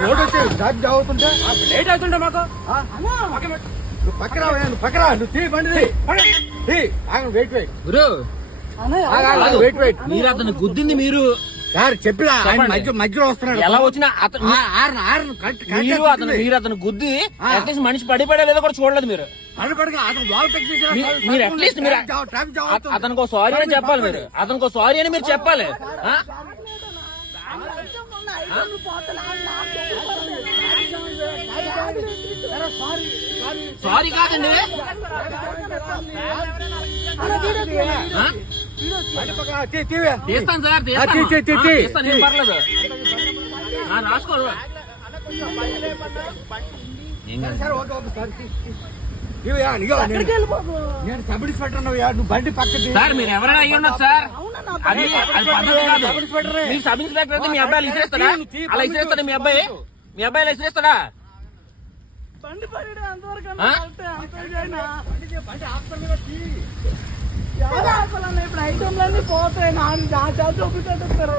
Road వచ్చి అవుతుంటే late మాకు? నువ్వు నువ్వు నువ్వు తీ వెయిట్ వెయిట్. గురు. Wait wait. మీరు అతను గుద్దింది మీరు. సార్ చెప్పినా ఆయన చెప్పండి. మధ్య మధ్యలో వస్తున్నాడు. ఎలా వచ్చినా అతను ఆ, ఆరును, ఆరును, కరెక్ట్, కరెక్ట్ మీరు అతను చెప్తుంది. మీరు అతను గుద్ది. అట్లీస్ట్ మనిషి పడిపోయా లేదో కూడా చూడలేదు మీరు. అట్లీస్ట్ మీరు. అతనికి సారీ అని చెప్పాలి మీరు. అతనికి సారీ అని మీరు చెప్పాలి. ఆ? సారీ కాదండి. తీస్తాను సార్ ఆ, తీ, తీస్తాను. తీ, తీ, ఆ, తీ. తీస్తాను ఏం పర్లేదు. ఆ, రాసుకో ఏం కాదు. సార్, ఓకే, ఓకే, సార్, తీ, తీ. తీవయ్యా, ఇగో, నేను- సబ్ ఇన్స్పెక్టర్ నువ్వు బండి పక్కన తీ. సార్ మీరు ఎవరైనా అయ్యి ఉండదు సార్ అది అది పద్ధతి కాదు. మీ సబ్ ఇన్స్పెక్టర్ అయితే మీ అబ్బాయి ఇసిరేస్తాడా అలా ఇసిరేస్తాడా మీ అబ్బాయి? మీ అబ్బాయి అలా ఇసిరేస్తాడా ఇప్పుడు ఐటమ్లన్నీ పోతాయి. నా చేత చూపించేస్తారు